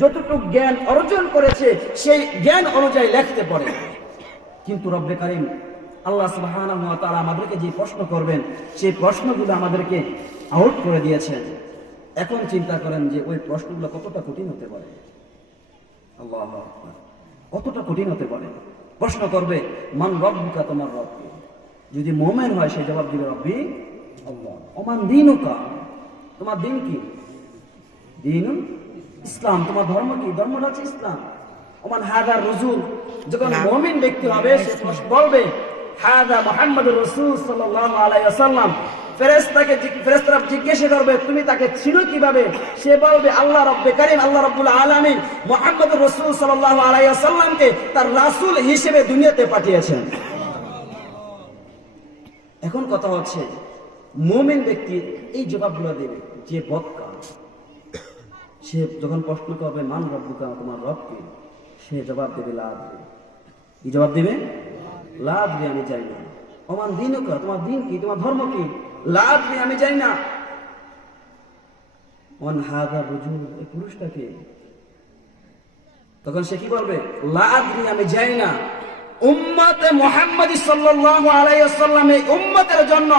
যতটুকু জ্ঞান অর্জন করেছে, সেই জ্ঞান অনুযায়ী লিখতে পারে। কিন্তু রব্বে কারিম, আল্লাহ ওয়া তাআলা আমাদেরকে যে প্রশ্ন করবেন, সেই প্রশ্নগুলো আমাদেরকে আউট করে দিয়েছেন। এখন চিন্তা করেন যে ওই প্রশ্নগুলো কতটা কঠিন হতে পারে। কতটা কঠিন হতে পারে। প্রশ্ন করবে, মান রব্বুকা তোমার রবকে যদি মোমেন হয় সেই জবাব দিবে, রব্বি ওমান দিনুকা? তোমার দিন কি? দিন ইসলাম তোমার ধর্ম কি? ধর্মটা হচ্ছে ইসলাম। ওমান হাদার রসুল যখন মমিন ব্যক্তি হবে সে বলবে হাদা মোহাম্মদ রসুল ফেরেশতাকে জিজ্ঞ- জিজ্ঞাসা করবে তুমি তাকে ছিল কীভাবে? সে বলবে আল্লাহ রব্বে কারীম আল্লাহ রাব্বুল আলামিন মুহাম্মদ রাসূল সাল্লাল্লাহু আলাইহি ওয়াসাল্লামকে তার রাসূল হিসেবে দুনিয়াতে পাঠিয়েছেন। এখন কথা হচ্ছে মুমিন ব্যক্তি এই জবাবগুলো দেবে যে বক্কা সে যখন প্রশ্ন করবে, মান রব্বুকা, তোমার রবকে? সে জবাব দেবে, লাভ কি জবাব দেবে? লাভ দিয়ে আমি চাই না। অমান দিনকা, তোমার দিন কি? তোমার ধর্ম কি? লাভ দিয়ে আমি চাই না। অন হাদা রজুল এই পুরুষটাকে তখন সে কি বলবে? লাভ দিয়ে আমি যাই না। উম্মতে মোহাম্মদী সাল্লাল্লাহু আলাইহি ওয়াসাল্লাম, এই উম্মতের জন্য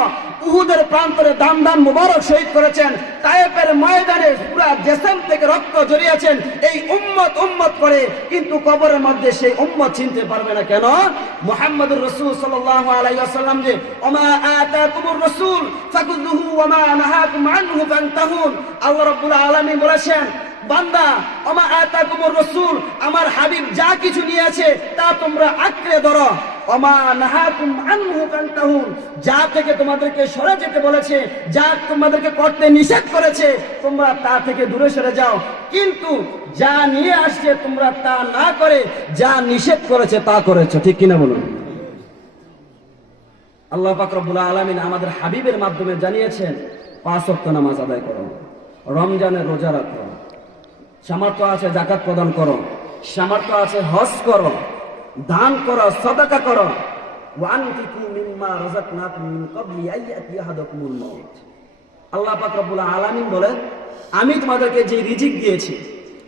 উহুদের প্রান্তরে দাম দাম মুবারক শহীদ করেছেন। তায়েফের ময়দানে পুরা জেসেম থেকে রক্ত জড়িয়েছেন এই উম্মত উম্মত করে, কিন্তু কবরের মধ্যে সেই উম্মত চিনতে পারবে না কেন? মুহাম্মদুর রাসূল সাল্লাল্লাহু আলাইহি ওয়াসাল্লাম যে, ওমা আতাকুমুর রাসূল ফাকুযুহু ওমা নাহাকুম আনহু ফান্তাহুন। আল্লাহ রাব্বুল আলামিন বলেছেন বান্দা রাসূল, আমার হাবিব যা কিছু নিয়েছে, তা তোমরা আঁকড়ে ধরো। যা থেকে তোমাদেরকে সরে যেতে বলেছে, যা তোমাদেরকে করতে নিষেধ করেছে, তোমরা তা থেকে দূরে সরে যাও। কিন্তু যা নিয়ে আসছে তোমরা তা না করে, যা নিষেধ করেছে তা করেছ। ঠিক কিনা বলুন? আল্লাহ পাক রব্বুল আলামিন আমাদের হাবিবের মাধ্যমে জানিয়েছেন, পাঁচ ওয়াক্ত নামাজ আদায় করো। রমজানের রোজা রাখো। সামর্থ্য আছে জাকাত প্রদান করো। সামর্থ্য আছে হজ করো। দান করো, সদাকা করো। আল্লাহ পাক রব্বুল আলামিন বলেন, আমি তোমাদেরকে যে রিজিক দিয়েছি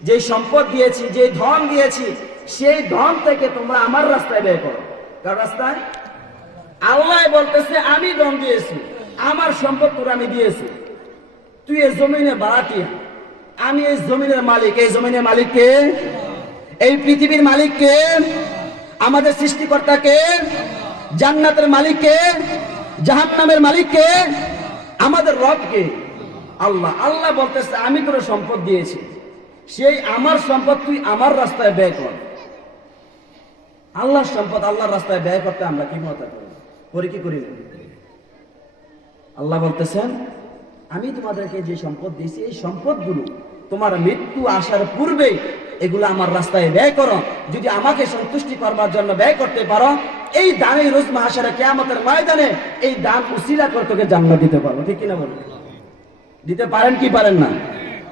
যে সম্পদ দিয়েছি যে ধন দিয়েছি, সেই ধন থেকে তোমরা আমার রাস্তায় ব্যয় করো। কার রাস্তায়? আল্লাহ বলতেছে, আমি ধন দিয়েছি, আমার সম্পদ তোর আমি দিয়েছি। তুই এই জমিনে বাড়াটিয়া আমি এই জমিনের মালিক, এই জমিনের মালিককে এই পৃথিবীর মালিককে আমাদের সৃষ্টিকর্তাকে? জান্নাতের মালিককে জাহান্নামের মালিককে আমাদের রবকে আল্লাহ। আল্লাহ বলতেছে, আমি তোর সম্পদ দিয়েছি। সেই আমার সম্পদ তুই আমার রাস্তায় ব্যয় কর। আল্লাহর সম্পদ আল্লাহর রাস্তায় ব্যয় করতে আমরা কি মত করি? কি করি আল্লাহ বলতেছেন, আমি তোমাদেরকে যে সম্পদ দিয়েছি, এই সম্পদগুলো তোমার মৃত্যু আসার পূর্বে এগুলো আমার রাস্তায় ব্যয় করো। যদি আমাকে সন্তুষ্টি করবার জন্য ব্যয় করতে পারো, এই দানের রোজ মাহাসারা কেয়ামতের ময়দানে এই দান উসিলা করে তোকে জান্নাত দিতে পারব। ঠিক কিনা বলুন? দিতে পারেন কি পারেন না?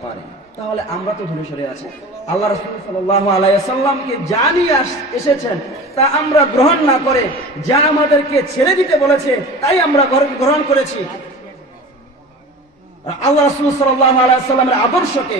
পারেন। তাহলে আমরা তো দূরে সরে আছি। আল্লাহ রসুল সাল্লাহ আলাইসাল্লামকে যা নিয়ে এসেছেন। তা আমরা গ্রহণ না করে যা আমাদেরকে ছেড়ে দিতে বলেছে, তাই আমরা গ্রহণ- করেছি। আল্লাহ রসুল আলাইসাল্লামের আদর্শকে,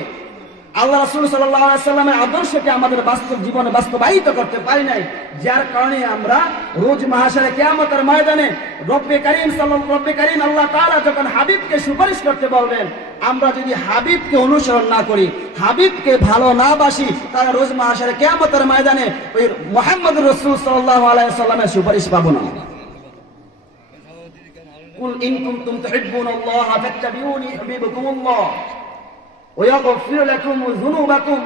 আল্লাহ রসুল আলাইসাল্লামের আদর্শকে আমাদের বাস্তব জীবনে বাস্তবায়িত করতে পারি নাই, যার কারণে আমরা রোজ মাহাসারে কেয়ামতের ময়দানে রব্বে করিম রব্বে করিম আল্লাহ তাআলা যখন হাবিবকে সুপারিশ করতে বলবেন, আমরা যদি হাবিবকে অনুসরণ না করি, হাবিবকে ভালো না বাসি, তাহলে রোজ মাহাসারে কেয়ামতের ময়দানে ওই মোহাম্মদ রসুল সাল্লাহ আলাইসাল্লামের সুপারিশ পাবো না। قل إن كنتم تحبون الله فاتبعوني يحببكم الله ويغفر لكم ذنوبكم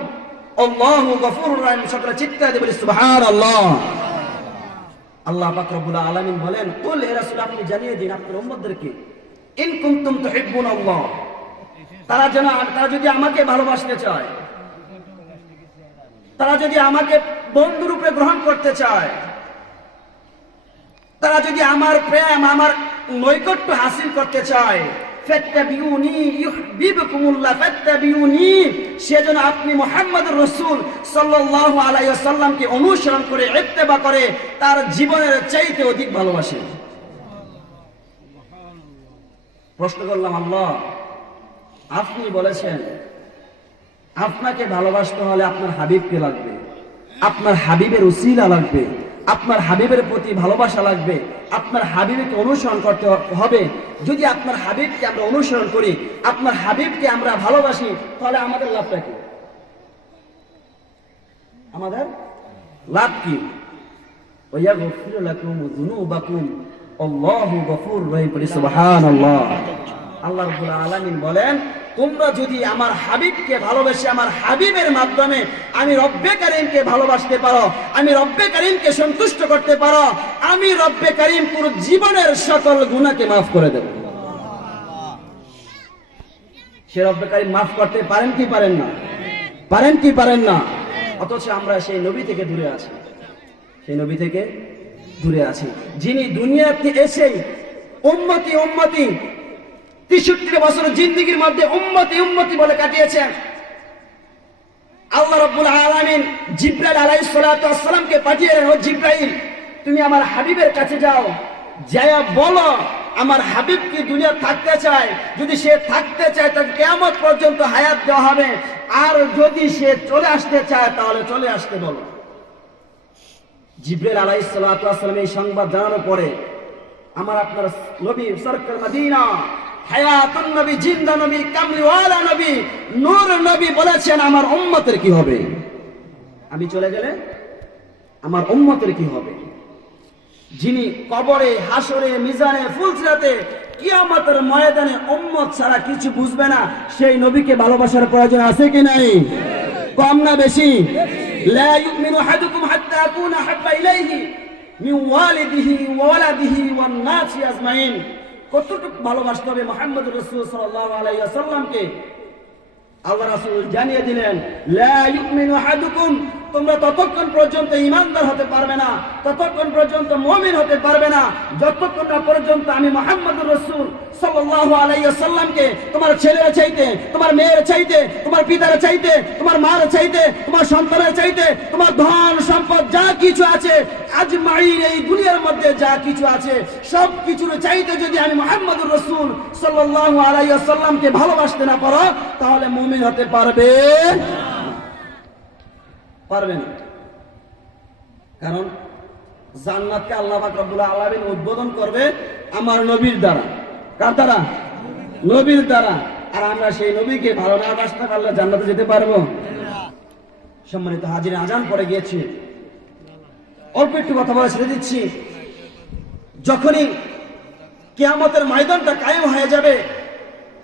الله غفور رحيم সকলে চিৎকার দিয়ে বলি সুবহানাল্লাহ আল্লাহ পাক রব্বুল আলামিন বলেন কুল হে রাসূল আপনি জানিয়ে দিন আপনার উম্মতদেরকে ইন কুনতুম তুহিব্বুন আল্লাহ তারা যেন তারা যদি আমাকে ভালোবাসতে চায় তারা যদি আমাকে বন্ধুরূপে গ্রহণ করতে চায় তারা যদি আমার প্রেম, আমার নৈকট্য হাসিল করতে চায় আপনি মুহাম্মদ অনুসরণ করে করে, তার জীবনের চাইতে অধিক আল্লাহ, আপনি বলেছেন, আপনাকে ভালোবাসতে হলে আপনার হাবিবকে লাগবে, আপনার হাবিবের উসিলা লাগবে। আপনার হাবিবের প্রতি ভালোবাসা লাগবে, আপনার হাবিবকে অনুসরণ করতে হবে। যদি আপনার হাবিবকে আমরা অনুসরণ করি, আপনার হাবিবকে আমরা ভালোবাসি, তাহলে আমাদের লাভটা কি? আমাদের লাভ কি? আল্লাহ রাব্বুল আলামিন বলেন তোমরা যদি আমার হাবিবকে ভালোবেসে আমার হাবিবের মাধ্যমে আমি রব্বে কারিমকে ভালোবাসতে পারো, আমি রব্বে কারিমকে সন্তুষ্ট করতে পারো, আমি রব্বে কারিম পুরো জীবনের সকল গুনাহকে মাফ করে দেব। সে রব্বে কারিম মাফ করতে পারেন কি পারেন না? পারেন কি পারেন না? অথচ আমরা সেই নবী থেকে দূরে আছি। সেই নবী থেকে দূরে আছি। যিনি দুনিয়াতে এসেই উম্মতি উম্মতি তেষট্টি বছর জিন্দিগির মধ্যে উম্মতি উম্মতি বলে কাটিয়েছেন। আল্লাহ রাব্বুল আলামিন জিব্রাইল আলাইহিস সালাতু ওয়াসসালামকে পাঠিয়েছেন ও জিব্রাইল, তুমি আমার হাবিবের কাছে যাও। যায়া বলো, আমার হাবিব কি দুনিয়া থাকতে চায়? যদি সে থাকতে চায়, তাকে কেয়ামত পর্যন্ত হায়াত দেওয়া হবে। আর যদি সে চলে আসতে চায়, তাহলে চলে আসতে বলো। জিব্রাইল আলাইহিস সালাতু ওয়াসসালাম এই সংবাদ জানানোর পরে, আমার আপনার নবী সরকার মদিনা হায়াতুন নবী, জিন্দা নবী, কামলিওয়ালা নবী, নূর নবী বলেছেন, আমার উম্মতের কি হবে? আমি চলে গেলে, আমার উম্মতের কি হবে? যিনি কবরে হাসরে মিজানে, ফুলসিরাতে, কিয়ামতের ময়দানে উম্মত ছাড়া কিছু বুঝবে না, সেই নবীকে ভালোবাসার প্রয়োজন আছে কি নাই? কম না বেশি? লা ইউমিনু আহাদুকুম হাত্তা আকুনা হাব্বা ইলাইহি মিন ওয়ালিদিহি ওয়া ওয়ালাদিহি ওয়ান নাসি আজমাইন। কতটুকু ভালোবাসতে হবে মোহাম্মদ রসুল সাল্লাহ আলাইসাল্লামকে আল্লাহ রাসুল জানিয়ে দিলেন লা ইউমিনু আহাদুকুম তোমরা ততক্ষণ পর্যন্ত ইমানদার হতে পারবে না, ততক্ষণ পর্যন্ত মুমিন হতে পারবে না, যতক্ষণ না পর্যন্ত আমি মোহাম্মদুর রসুল সাল্লাল্লাহু আলাইহি ওয়াসাল্লামকে, তোমার ছেলের চাইতে, তোমার মেয়ের চাইতে, তোমার পিতার চাইতে, তোমার মার চাইতে, তোমার সন্তানের চাইতে, তোমার ধন সম্পদ যা কিছু আছে আজ মাইর এই দুনিয়ার মধ্যে যা কিছু আছে, সব কিছুর চাইতে যদি আমি মোহাম্মদুর রসুল সাল্লাল্লাহু আলাইহি ওয়াসাল্লামকে ভালোবাসতে না পারো, তাহলে মুমিন হতে পারবে পারবে না। কারণ জান্নাতকে আল্লাহ রব্বুল আলামিন উদ্বোধন করবে আমার নবীর দ্বারা। কার দ্বারা? নবীর দ্বারা। আর আমরা সেই নবীকে ভালো না বাসতে পারলে জান্নাতে যেতে পারব? সম্মানিত হাজির, আজান পড়ে গিয়েছে। অল্প একটু কথা বলে ছেড়ে দিচ্ছি। যখনই কেয়ামতের ময়দানটা কায়েম হয়ে যাবে,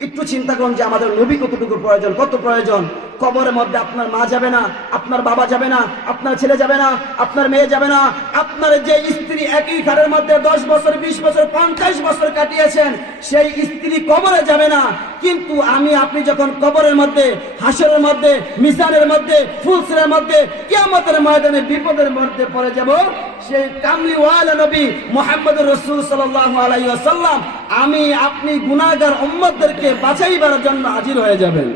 একটু চিন্তা করুন যে আমাদের নবী কতটুকু প্রয়োজন, কত প্রয়োজন। কবরের মধ্যে আপনার মা যাবে না, আপনার বাবা যাবে না, আপনার ছেলে যাবে না, আপনার মেয়ে যাবে না, আপনার যে স্ত্রী একই ঘরের মধ্যে দশ বছর, বিশ বছর, পঞ্চাশ বছর কাটিয়েছেন, সেই স্ত্রী কবরে যাবে না। কিন্তু আমি, আপনি যখন কবরের মধ্যে, হাসরের মধ্যে মিসানের মধ্যে ফুলসের মধ্যে, কিয়ামতের ময়দানে, বিপদের মধ্যে পড়ে যাব, সেই কামলিওয়ালা নবী মোহাম্মদ রসুল সাল্লাল্লাহু আলাইহি ওয়াসাল্লাম, আমি, আপনি গুনাহগার উম্মতদেরকে বাঁচাইবার জন্য হাজির হয়ে যাবেন।